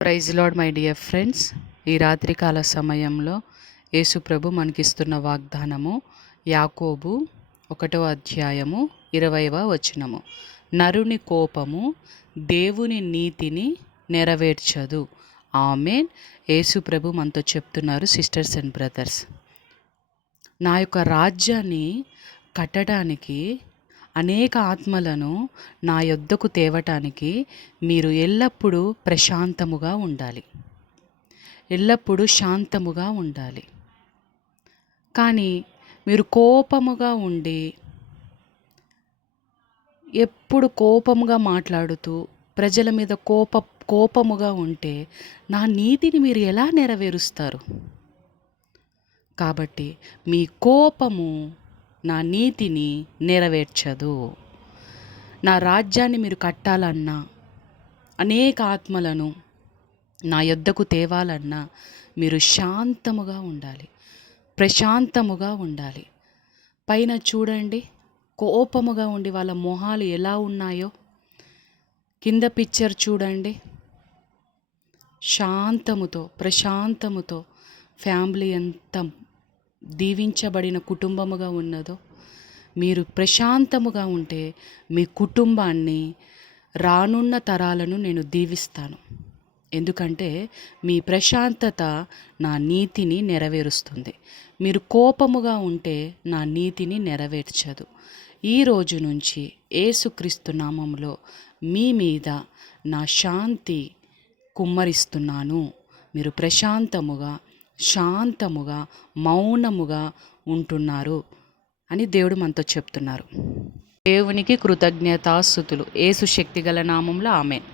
Praise Lord my dear friends. ఈ రాత్రికాల సమయంలో యేసు ప్రభు మనకిస్తున్న వాగ్దానము యాకోబు 1వ అధ్యాయము 20వ వచనము. నరుని కోపము దేవుని నీతిని నెరవేర్చదు. ఆమేన్. యేసు ప్రభు మనతో చెప్తున్నారు, సిస్టర్స్ అండ్ బ్రదర్స్, నా యొక్క రాజ్యాన్ని కట్టడానికి, అనేక ఆత్మలను నా యొద్దకు తేవటానికి మీరు ఎల్లప్పుడూ ప్రశాంతముగా ఉండాలి, ఎల్లప్పుడూ శాంతముగా ఉండాలి. కానీ మీరు కోపముగా ఉండి, ఎప్పుడు కోపముగా మాట్లాడుతూ ప్రజల మీద కోపముగా ఉంటే నా నీతిని మీరు ఎలా నెరవేరుస్తారు? కాబట్టి మీ కోపము నా నీతిని నెరవేర్చదు. నా రాజ్యాన్ని మీరు కట్టాలన్నా, అనేక ఆత్మలను నా యొద్దకు తేవాలన్నా మీరు శాంతముగా ఉండాలి, ప్రశాంతముగా ఉండాలి. పైన చూడండి, కోపముగా ఉండి వాళ్ళ మొహాలు ఎలా ఉన్నాయో. కింద పిక్చర్ చూడండి, శాంతముతో ప్రశాంతముతో ఫ్యామిలీ ఎంత దీవించబడిన కుటుంబముగా ఉన్నదో. మీరు ప్రశాంతముగా ఉంటే మీ కుటుంబాన్ని, రానున్న తరాలను నేను దీవిస్తాను. ఎందుకంటే మీ ప్రశాంతత నా నీతిని నెరవేరుస్తుంది. మీరు కోపముగా ఉంటే నా నీతిని నెరవేర్చదు. ఈ రోజు నుంచి యేసుక్రీస్తు నామములో మీ మీద నా శాంతి కుమ్మరిస్తున్నాను. మీరు ప్రశాంతముగా, శాంతముగా, మౌనముగా ఉంటున్నారు అని దేవుడు మనతో చెప్తున్నారు. దేవునికి కృతజ్ఞతాస్తుతులు. యేసు శక్తిగల నామంలో ఆమేన్.